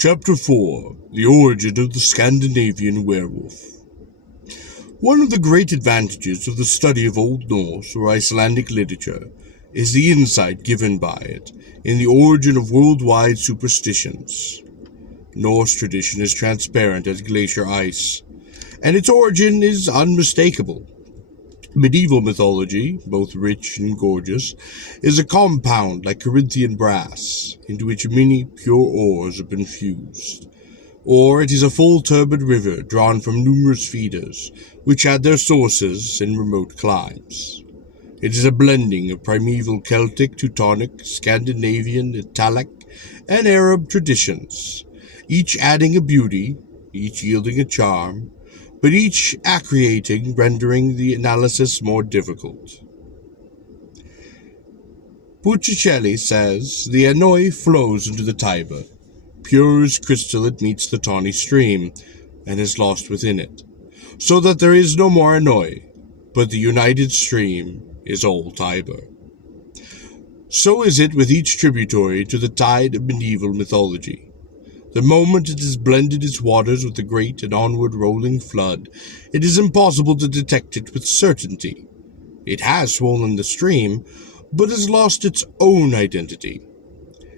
Chapter 4. The Origin of the Scandinavian Werewolf. One of the great advantages of the study of Old Norse or Icelandic literature is the insight given by it in the origin of worldwide superstitions. Norse tradition is transparent as glacier ice, and its origin is unmistakable. Medieval mythology, both rich and gorgeous, is a compound like Corinthian brass, into which many pure ores have been fused. Or it is a full turbid river drawn from numerous feeders, which had their sources in remote climes. It is a blending of primeval Celtic, Teutonic, Scandinavian, Italic, and Arab traditions, each adding a beauty, each yielding a charm, but each accreating, rendering the analysis more difficult. Botticelli says, the Annoy flows into the Tiber. Pure as crystal it meets the tawny stream, and is lost within it, so that there is no more Annoy, but the united stream is all Tiber. So is it with each tributary to the tide of medieval mythology. The moment it has blended its waters with the great and onward rolling flood, it is impossible to detect it with certainty. It has swollen the stream, but has lost its own identity.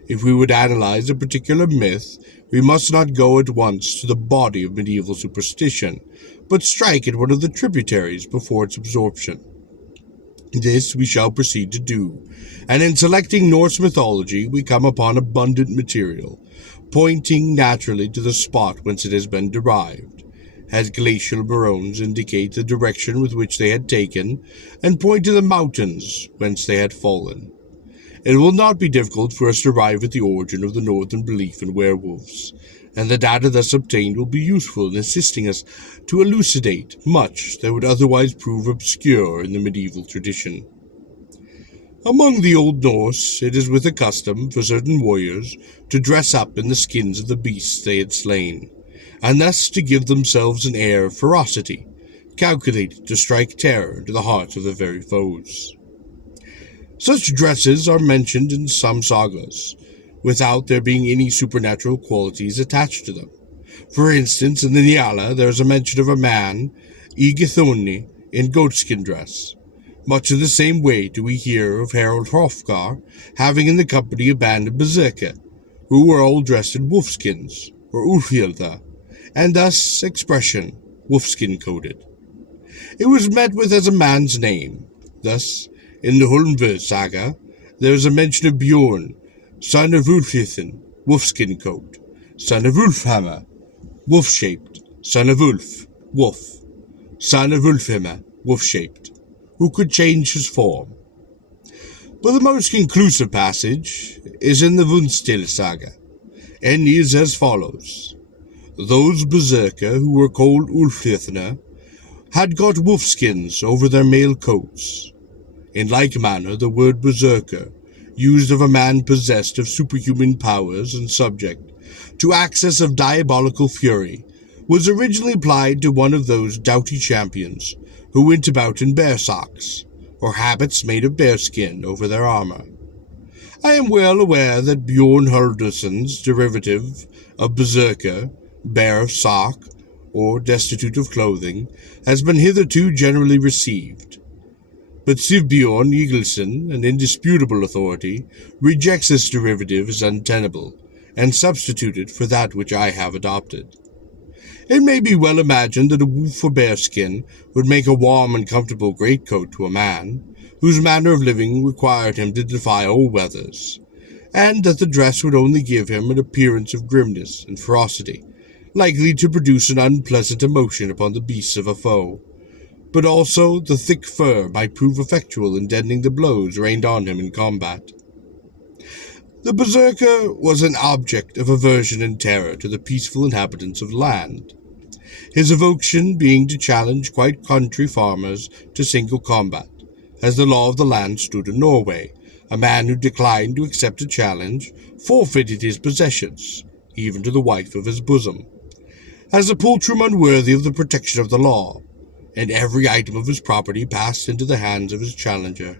If we would analyze a particular myth, we must not go at once to the body of medieval superstition, but strike at one of the tributaries before its absorption. This we shall proceed to do, and in selecting Norse mythology we come upon abundant material, pointing naturally to the spot whence it has been derived, as glacial moraines indicate the direction with which they had taken, and point to the mountains whence they had fallen. It will not be difficult for us to arrive at the origin of the northern belief in werewolves, and the data thus obtained will be useful in assisting us to elucidate much that would otherwise prove obscure in the medieval tradition. Among the Old Norse, it is with a custom for certain warriors to dress up in the skins of the beasts they had slain, and thus to give themselves an air of ferocity, calculated to strike terror into the hearts of their very foes. Such dresses are mentioned in some sagas, without there being any supernatural qualities attached to them. For instance, in the Njala there is a mention of a man, Igithoni, in goatskin dress. Much in the same way do we hear of Harald Hrothgar having in the company a band of berserker, who were all dressed in wolfskins, or ulfhilda, and thus expression, wolfskin-coated. It was met with as a man's name. Thus, in the Hulmve saga, there is a mention of Bjorn, son of Ulfhithin, wolfskin coat, son of Ulfhammer, wolf-shaped, son of Ulf, wolf, son of Ulfhammer, wolf-shaped, who could change his form. But the most conclusive passage is in the Vunstil saga, and is as follows. Those berserker who were called Ulfhithner had got wolfskins over their mail coats. In like manner, the word berserker, used of a man possessed of superhuman powers and subject to access of diabolical fury, was originally applied to one of those doughty champions who went about in bear socks, or habits made of bearskin over their armor. I am well aware that Bjorn Hildursson's derivative of berserker, bare of sock, or destitute of clothing, has been hitherto generally received. But Sigbjorn Egilson, an indisputable authority, rejects this derivative as untenable, and substitutes it for that which I have adopted. It may be well imagined that a wolf or bearskin would make a warm and comfortable greatcoat to a man, whose manner of living required him to defy all weathers, and that the dress would only give him an appearance of grimness and ferocity, likely to produce an unpleasant emotion upon the beasts of a foe. But also the thick fur might prove effectual in deadening the blows rained on him in combat. The berserker was an object of aversion and terror to the peaceful inhabitants of land, his evocation being to challenge quite country farmers to single combat, as the law of the land stood in Norway. A man who declined to accept a challenge forfeited his possessions, even to the wife of his bosom, as a poltrum unworthy of the protection of the law, and every item of his property passed into the hands of his challenger.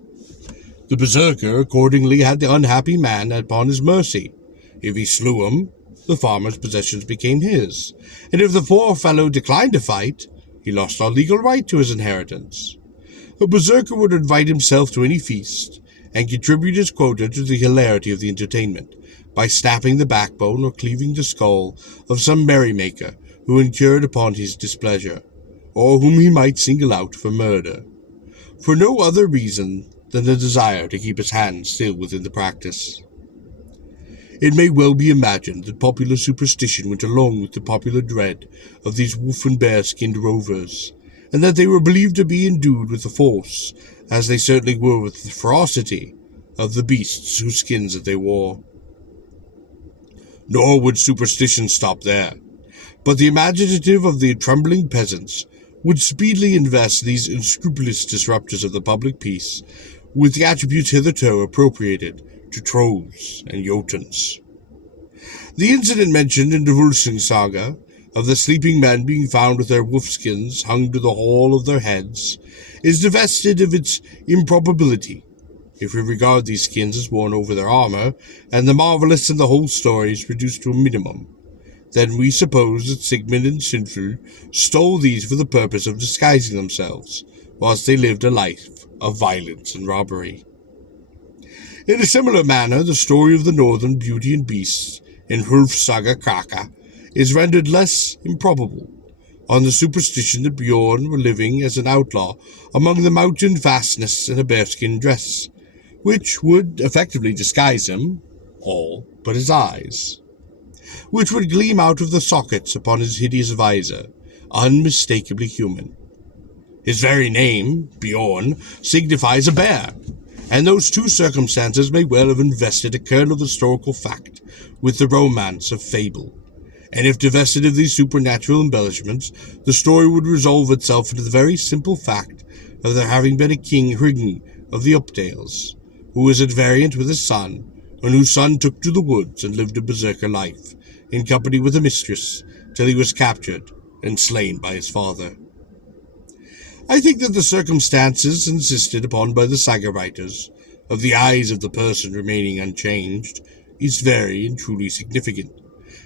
The berserker accordingly had the unhappy man upon his mercy. If he slew him, the farmer's possessions became his, and if the poor fellow declined to fight, he lost all legal right to his inheritance. A berserker would invite himself to any feast, and contribute his quota to the hilarity of the entertainment, by snapping the backbone or cleaving the skull of some merrymaker who incurred upon his displeasure, or whom he might single out for murder, for no other reason than the desire to keep his hands still within the practice. It may well be imagined that popular superstition went along with the popular dread of these wolf and bear-skinned rovers, and that they were believed to be endued with the force, as they certainly were with the ferocity, of the beasts whose skins that they wore. Nor would superstition stop there, but the imaginative of the trembling peasants would speedily invest these unscrupulous disruptors of the public peace with the attributes hitherto appropriated to trolls and jotuns. The incident mentioned in the Volsung saga of the sleeping men being found with their wolfskins hung to the hall of their heads is divested of its improbability, if we regard these skins as worn over their armor, and the marvelous in the whole story is reduced to a minimum. Then we suppose that Sigmund and Sinful stole these for the purpose of disguising themselves, whilst they lived a life of violence and robbery. In a similar manner, the story of the northern Beauty and Beasts in Hrulf's Saga Kraka is rendered less improbable, on the superstition that Bjorn were living as an outlaw among the mountain fastnesses in a bearskin dress, which would effectively disguise him, all but his eyes, which would gleam out of the sockets upon his hideous visor, unmistakably human. His very name, Bjorn, signifies a bear, and those two circumstances may well have invested a kernel of historical fact with the romance of fable. And if divested of these supernatural embellishments, the story would resolve itself into the very simple fact of there having been a king Hrign of the Updales, who was at variance with his son, and whose son took to the woods and lived a berserker life, in company with a mistress, till he was captured and slain by his father. I think that the circumstances insisted upon by the saga writers, of the eyes of the person remaining unchanged, is very and truly significant,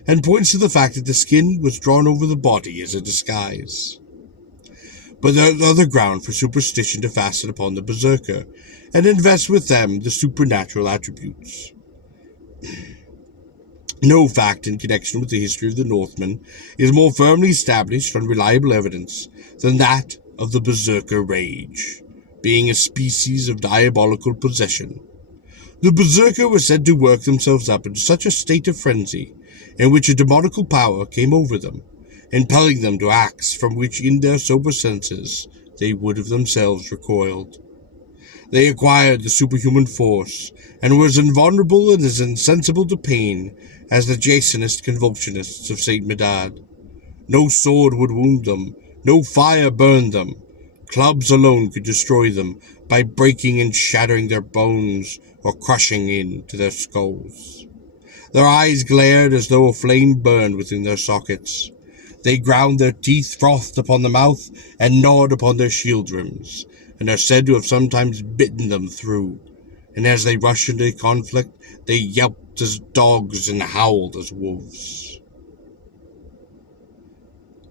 and points to the fact that the skin was drawn over the body as a disguise. But there is other ground for superstition to fasten upon the berserker, and invest with them the supernatural attributes. No fact in connection with the history of the Northmen is more firmly established on reliable evidence than that of the berserker rage, being a species of diabolical possession. The berserker were said to work themselves up into such a state of frenzy, in which a demonical power came over them, impelling them to acts from which in their sober senses they would have themselves recoiled. They acquired the superhuman force, and were as invulnerable and as insensible to pain as the Jansenist convulsionists of St. Medard. No sword would wound them, no fire burned them. Clubs alone could destroy them by breaking and shattering their bones or crushing into their skulls. Their eyes glared as though a flame burned within their sockets. They ground their teeth, frothed upon the mouth, and gnawed upon their shield rims, and are said to have sometimes bitten them through. And as they rushed into conflict, they yelped as dogs and howled as wolves.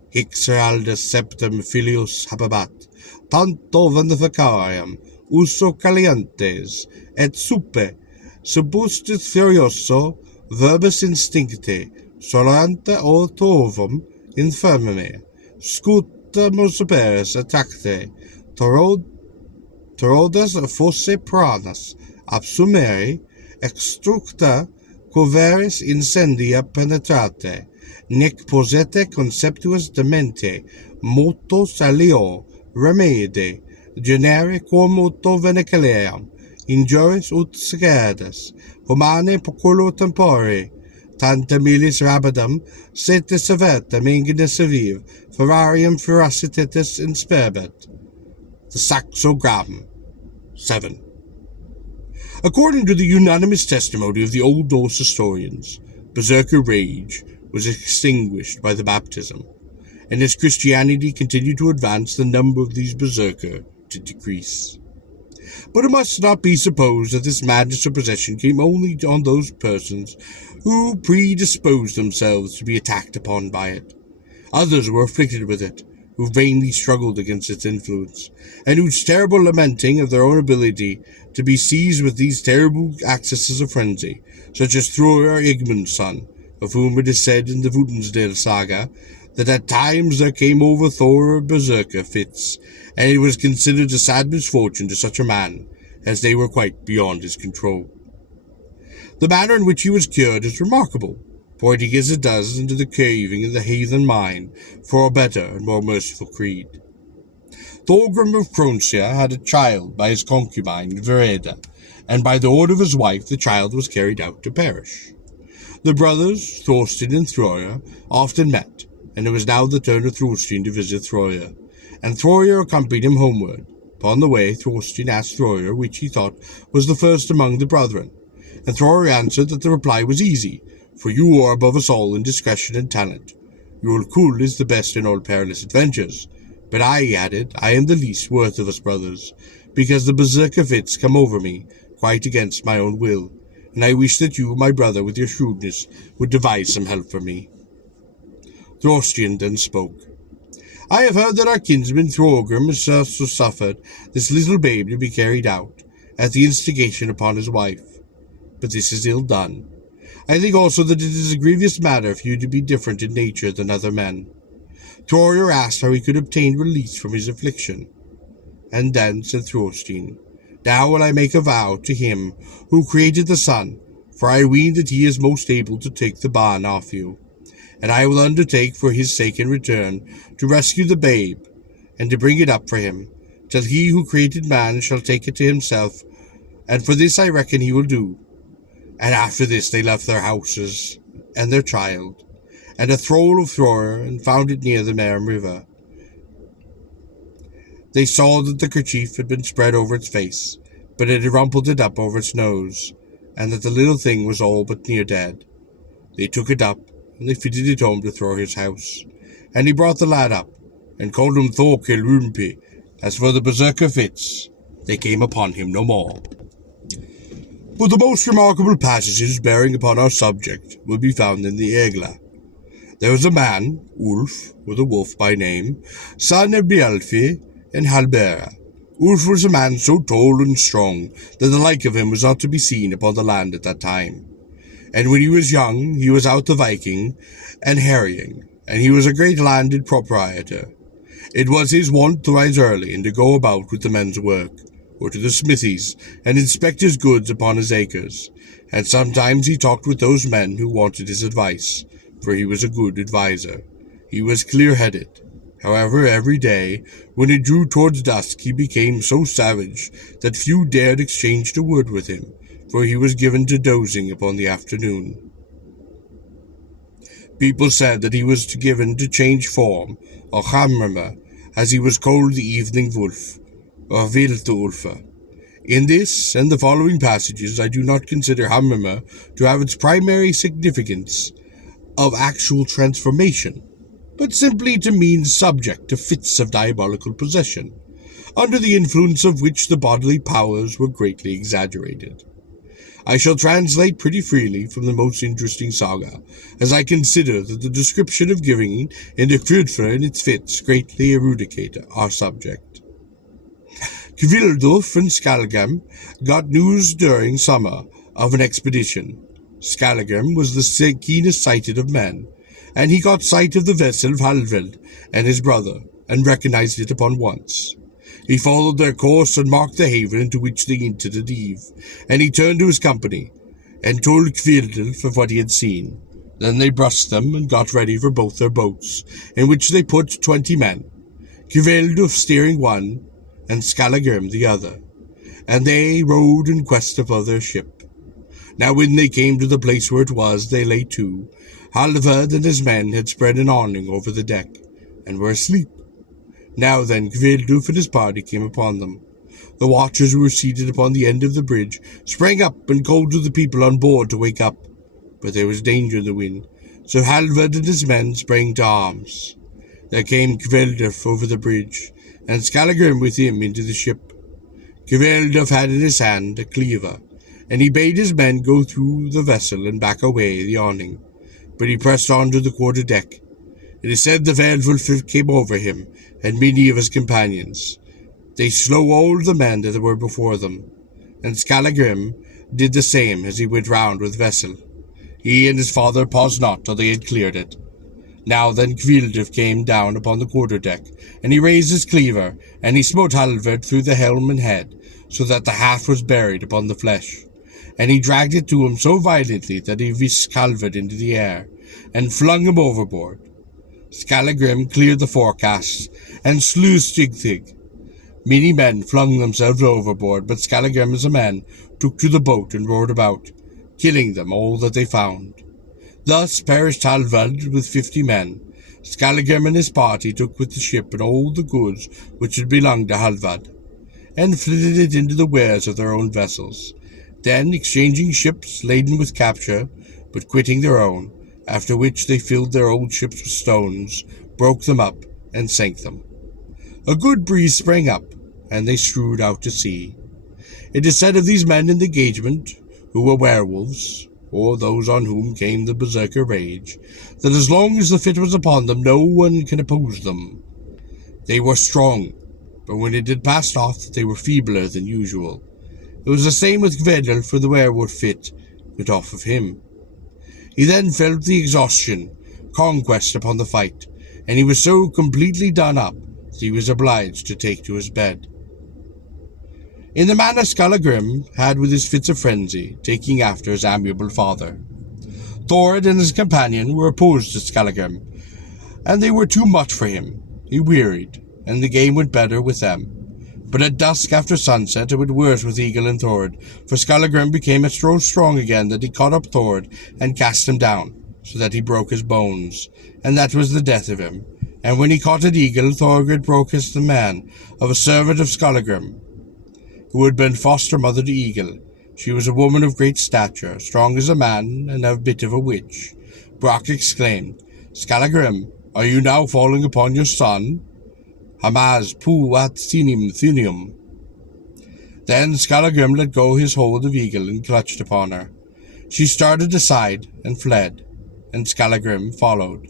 Hic seraldes septem filius habebat, tanto vendificarium, uso calientes, et supe, subustis furioso, verbis instincte, solante orto ovum, infirmame, scuta musuperis attracte, torodas fosse pranas, absumere, extructa, coveris incendia penetrate, nec posete conceptuas demente, moto salio, remede, genere quo moto venicaleam, injuris ut secadas, humane poculo tempore, tanta milis rabidam, sete severtam ingenis aviv, ferrarium ferocitatis insperbet. The Saxogram. 7. According to the unanimous testimony of the Old Norse historians, berserker rage was extinguished by the baptism, and as Christianity continued to advance, the number of these berserker to decrease. But it must not be supposed that this madness of possession came only on those persons who predisposed themselves to be attacked upon by it. Others were afflicted with it, who vainly struggled against its influence, and whose terrible lamenting of their own ability to be seized with these terrible accesses of frenzy, such as Throrir Igmund's son, of whom it is said in the Vutensdale saga that at times there came over Thor berserker fits, and it was considered a sad misfortune to such a man, as they were quite beyond his control. The manner in which he was cured is remarkable, pointing as it does into the craving of the heathen mind for a better and more merciful creed. Thorgrim of Kronsia had a child by his concubine Vereda, and by the order of his wife the child was carried out to perish. The brothers, Thorstein and Throrir, often met, and it was now the turn of Thorstein to visit Throrir, and Throrir accompanied him homeward. Upon the way, Thorstein asked Throrir which he thought was the first among the brethren, and Throrir answered that the reply was easy, for you are above us all in discretion and talent. Your Kull is the best in all perilous adventures, but I added, I am the least worth of us brothers, because the berserker fits come over me, quite against my own will, and I wish that you, my brother, with your shrewdness, would devise some help for me. Thorstein then spoke. I have heard that our kinsman Thorgrim has also suffered this little babe to be carried out, at the instigation upon his wife. But this is ill done. I think also that it is a grievous matter for you to be different in nature than other men. Throrir asked how he could obtain release from his affliction. And then said Thorstein, Now will I make a vow to him who created the sun, for I ween that he is most able to take the ban off you. And I will undertake for his sake in return to rescue the babe, and to bring it up for him, till he who created man shall take it to himself, and for this I reckon he will do. And after this they left their houses, and their child, and a thrall of Throrir, and found it near the Merrim River. They saw that the kerchief had been spread over its face, but it had rumpled it up over its nose, and that the little thing was all but near dead. They took it up, and they fitted it home to Thorir's house, and he brought the lad up, and called him Thorkel Rumpi. As for the berserker fits, they came upon him no more. But the most remarkable passages bearing upon our subject will be found in the Egla. There was a man, Ulf, with a wolf by name, son of Bealfi and Halbera. Ulf was a man so tall and strong that the like of him was not to be seen upon the land at that time. And when he was young, he was out the Viking and harrying, and he was a great landed proprietor. It was his wont to rise early and to go about with the men's work, or to the smithies, and inspect his goods upon his acres, and sometimes he talked with those men who wanted his advice, for he was a good adviser. He was clear-headed. However, every day, when it drew towards dusk, he became so savage that few dared exchange a word with him, for he was given to dozing upon the afternoon. People said that he was given to change form, or Hammermer, as he was called the evening wolf, or Viltulfa. In this and the following passages I do not consider Hammermer to have its primary significance of actual transformation, but simply to mean subject to fits of diabolical possession, under the influence of which the bodily powers were greatly exaggerated. I shall translate pretty freely from the most interesting saga, as I consider that the description of giving in the Kvidfra and its fits greatly eradicate our subject. Kvildulf and Skalgrim got news during summer of an expedition. Skalgrim was the keenest sighted of men, and he got sight of the vessel of Halveld and his brother, and recognized it upon once. He followed their course and marked the haven into which they entered at eve, and he turned to his company, and told Kvildulf of what he had seen. Then they brushed them and got ready for both their boats, in which they put 20 men, Kvildulf steering one, and Skalgrim the other, and they rowed in quest of their ship. Now when they came to the place where it was, they lay to. Halvard and his men had spread an awning over the deck, and were asleep. Now then Kvildulf and his party came upon them. The watchers who were seated upon the end of the bridge sprang up and called to the people on board to wake up, but there was danger in the wind, so Halvard and his men sprang to arms. There came Kvildulf over the bridge, and Skalgrim with him into the ship. Kveldov had in his hand a cleaver, and he bade his men go through the vessel and back away the awning, but he pressed on to the quarter-deck. It is said the werewolf came over him, and many of his companions. They slew all the men that were before them, and Skallagrim did the same as he went round with vessel. He and his father paused not till they had cleared it. Now then Kveldov came down upon the quarter-deck, and he raised his cleaver, and he smote Halvard through the helm and head, so that the haft was buried upon the flesh. And he dragged it to him so violently that he whisked Halvard into the air, and flung him overboard. Skallagrim cleared the forecastle, and slew Stigthig. Many men flung themselves overboard, but Skallagrim as a man took to the boat and rowed about, killing them all that they found. Thus perished Halvard with 50 men. Skallagrim and his party took with the ship and all the goods which had belonged to Halvard, and flitted it into the wares of their own vessels. Then, exchanging ships laden with capture, but quitting their own, after which they filled their old ships with stones, broke them up, and sank them. A good breeze sprang up, and they strewed out to sea. It is said of these men in the engagement, who were werewolves, or those on whom came the berserker rage, that as long as the fit was upon them, no one can oppose them. They were strong, but when it had passed off, they were feebler than usual. It was the same with Gvedel, for the werewolf fit went off of him. He then felt the exhaustion, conquest upon the fight, and he was so completely done up that he was obliged to take to his bed. In the manner Skallagrim had with his fits of frenzy, taking after his amiable father. Thord and his companion were opposed to Skallagrim, and they were too much for him. He wearied, and the game went better with them. But at dusk after sunset it went worse with Eagle and Thord, for Skallagrim became so strong again that he caught up Thord and cast him down, so that he broke his bones, and that was the death of him. And when he caught at Eagle, Thorgrid broke as the man of a servant of Skallagrim, who had been foster mother to Eagle. She was a woman of great stature, strong as a man, and a bit of a witch. Brock exclaimed, "Skallagrim, are you now falling upon your son? Hamaz pu at sinim thinium." Then Skallagrim let go his hold of Eagle and clutched upon her. She started aside and fled, and Skallagrim followed.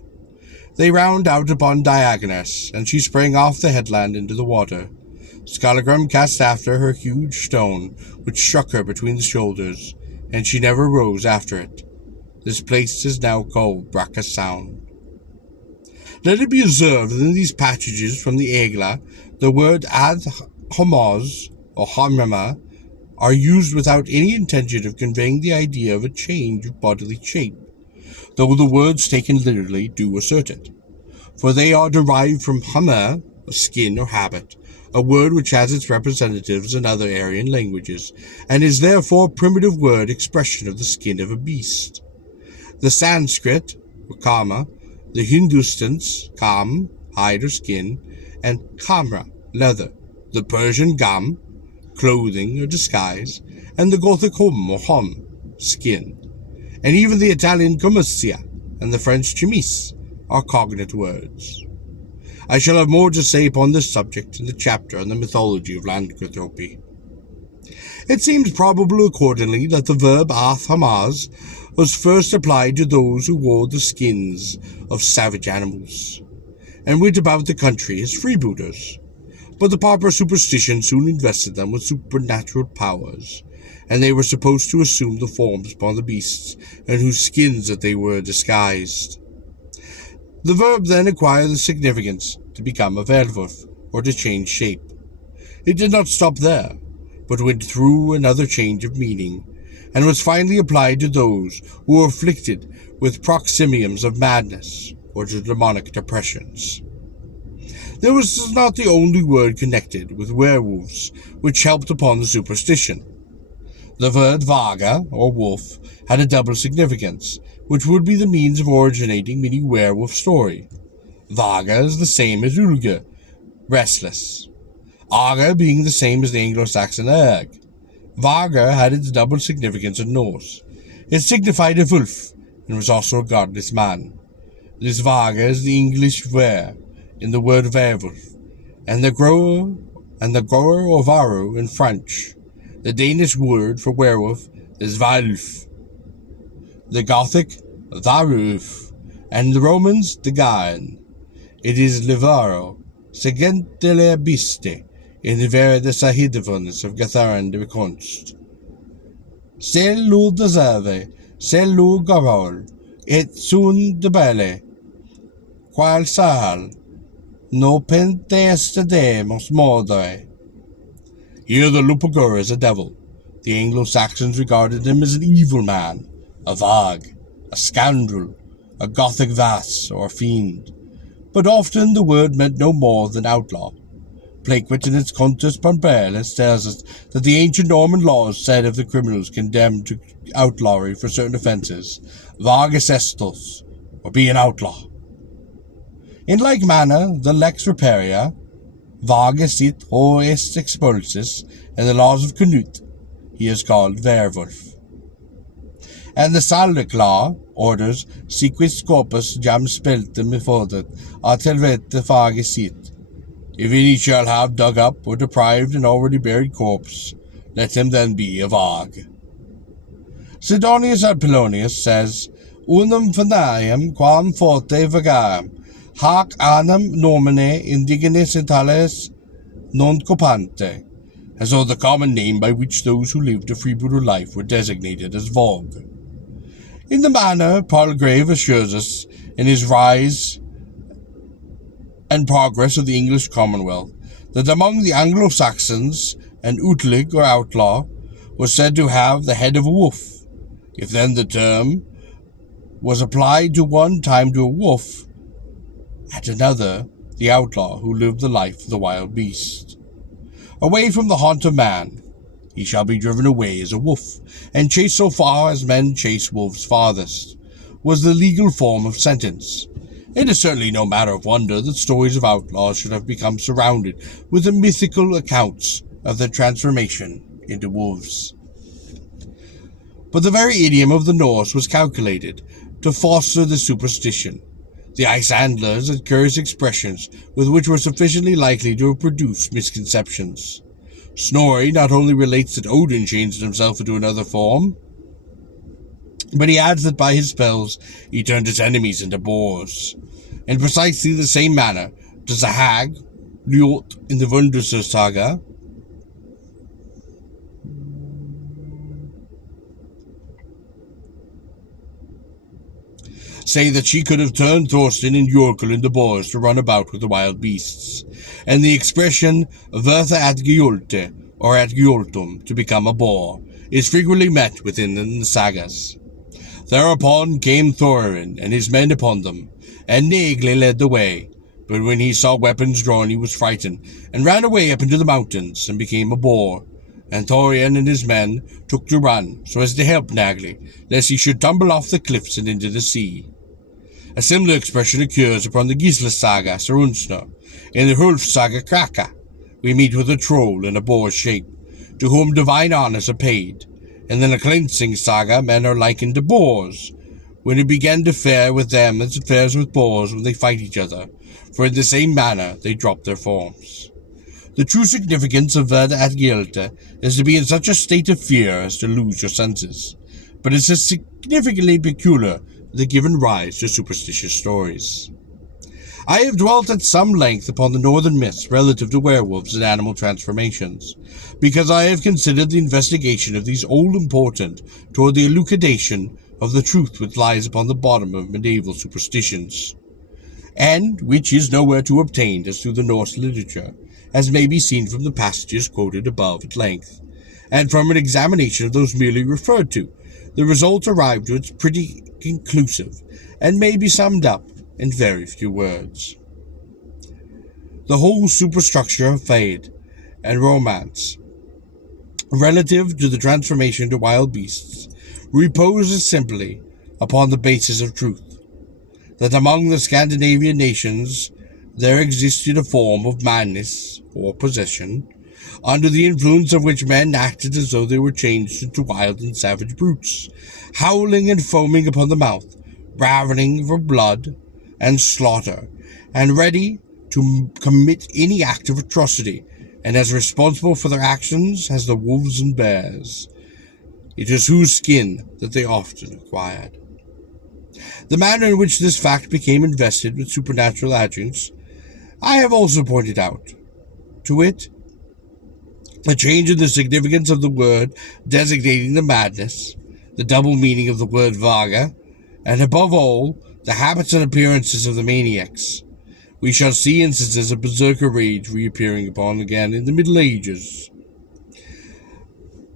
They round out upon Diagonus, and she sprang off the headland into the water. Skallagrim cast after her a huge stone, which struck her between the shoulders, and she never rose after it. This place is now called Bracca Sound. Let it be observed that in these passages from the Egla, the word ad homos, or homrama, are used without any intention of conveying the idea of a change of bodily shape, though the words taken literally do assert it. For they are derived from hama, skin or habit, a word which has its representatives in other Aryan languages, and is therefore a primitive word expression of the skin of a beast. The Sanskrit, or kama, the Hindustans, kam, hide or skin, and kamra, leather, the Persian gam, clothing or disguise, and the Gothic hum or hum, skin, and even the Italian commessia and the French chemise are cognate words. I shall have more to say upon this subject in the chapter on the mythology of Lycanthropy. It seems probable accordingly that the verb ath hamaz was first applied to those who wore the skins of savage animals, and went about the country as freebooters, but the popular superstition soon invested them with supernatural powers, and they were supposed to assume the forms upon the beasts, in whose skins that they were disguised. The verb then acquired the significance to become a werewolf, or to change shape. It did not stop there, but went through another change of meaning, and was finally applied to those who were afflicted with proximiums of madness, or to demonic depressions. There was not the only word connected with werewolves which helped upon the superstition. The word vaga, or wolf, had a double significance, which would be the means of originating many werewolf story. Vaga is the same as ulge, restless. Aga being the same as the Anglo-Saxon erg. Vaga had its double significance in Norse. It signified a wolf, and was also a godless man. This Vaga is the English ver in the word werewolf, and the grower and the grower or varu in French. The Danish word for werewolf is Valf, the Gothic Varulf, and the Romans Dagan. It is Livaro, Segentele Biste, in the Vera de Sahidevons of Gatharan de Const. Celu deserve, celu garol, et sun de belle, qual sahal, no penteste demos mordere. Here the Lupagur is a devil. The Anglo-Saxons regarded him as an evil man, a vag, a scoundrel, a Gothic vas or fiend. But often the word meant no more than outlaw. Plaquet in its Contus Pompeilus tells us that the ancient Norman laws said of the criminals condemned to outlawry for certain offences, vagus estos, or be an outlaw. In like manner, the lex riperia, vagus it ho est expulsus, and the laws of Canute, he is called werewolf. And the Salic law orders sequis corpus jam speltem effordet a telvete vagus it. If any shall have dug up or deprived an already buried corpse, let him then be a vag. Sidonius Apollonius says, Unum fanaeum quam forte vagarum, hac anam nomine indigenis Italias non copante, as though the common name by which those who lived a freebooter life were designated as vogue. In the manner Palgrave assures us in his Rise and Progress of the English Commonwealth, that among the Anglo-Saxons an outlig or outlaw was said to have the head of a wolf. If then the term was applied to one time to a wolf, at another the outlaw who lived the life of the wild beast. Away from the haunt of man, he shall be driven away as a wolf, and chased so far as men chase wolves farthest, was the legal form of sentence. It is certainly no matter of wonder that stories of outlaws should have become surrounded with the mythical accounts of their transformation into wolves. But the very idiom of the Norse was calculated to foster the superstition. The Icelanders had curious expressions with which were sufficiently likely to have produced misconceptions. Snorri not only relates that Odin changed himself into another form, but he adds that by his spells he turned his enemies into boars. In precisely the same manner does the hag, Ljot in the Wunderser saga, say that she could have turned Thorstein and Jorkel into boars to run about with the wild beasts, and the expression vertha ad Gjolte or ad Gjoltum, to become a boar, is frequently met within the sagas. Thereupon came Thorin and his men upon them, and Negle led the way, but when he saw weapons drawn he was frightened, and ran away up into the mountains, and became a boar. And Thorin and his men took to run, so as to help Nagle, lest he should tumble off the cliffs and into the sea. A similar expression occurs upon the Gisla saga Sarunsna. In the Hrulf saga Kraka, we meet with a troll in a boar shape, to whom divine honors are paid. And in the Cleansing saga, men are likened to boars, when it began to fare with them as it fares with boars when they fight each other, for in the same manner they drop their forms. The true significance of Verda at Gjelte is to be in such a state of fear as to lose your senses, but it is significantly peculiar that they given rise to superstitious stories. I have dwelt at some length upon the northern myths relative to werewolves and animal transformations, because I have considered the investigation of these all important toward the elucidation of the truth which lies upon the bottom of medieval superstitions, and which is nowhere to obtain as through the Norse literature, as may be seen from the passages quoted above at length, and from an examination of those merely referred to. The result arrived to its pretty conclusive, and may be summed up in very few words. The whole superstructure of Fade and romance relative to the transformation to wild beasts reposes simply upon the basis of truth, that among the Scandinavian nations there existed a form of madness or possession, under the influence of which men acted as though they were changed into wild and savage brutes, howling and foaming upon the mouth, ravening for blood and slaughter, and ready to commit any act of atrocity, and as responsible for their actions as the wolves and bears. It is whose skin that they often acquired. The manner in which this fact became invested with supernatural adjuncts, I have also pointed out. To wit, a change in the significance of the word designating the madness, the double meaning of the word vaga, and above all, the habits and appearances of the maniacs. We shall see instances of berserker rage reappearing upon again in the Middle Ages,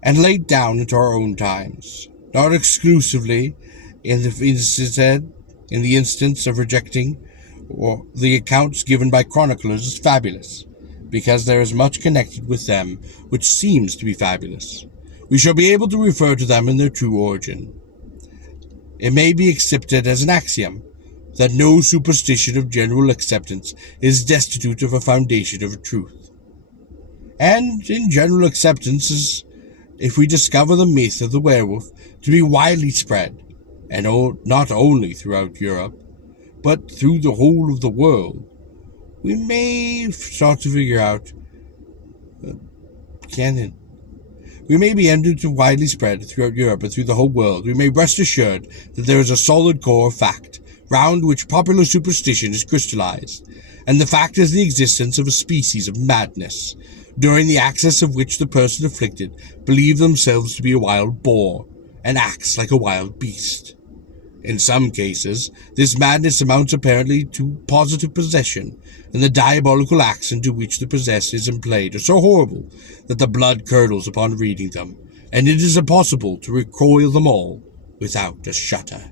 and late down into our own times, not exclusively in the instance of rejecting or the accounts given by chroniclers as fabulous, because there is much connected with them which seems to be fabulous. We shall be able to refer to them in their true origin. It may be accepted as an axiom that no superstition of general acceptance is destitute of a foundation of truth. And in general acceptance is if we discover the myth of the werewolf to be widely spread, and not only throughout Europe, but through the whole of the world, we may start to figure out, we may be able to widely spread throughout Europe and through the whole world. We may rest assured that there is a solid core of fact, round which popular superstition is crystallized, and the fact is the existence of a species of madness, during the access of which the person afflicted believes themselves to be a wild boar, and acts like a wild beast. In some cases, this madness amounts apparently to positive possession, and the diabolical acts into which the possessed is employed are so horrible that the blood curdles upon reading them, and it is impossible to recoil them all without a shudder.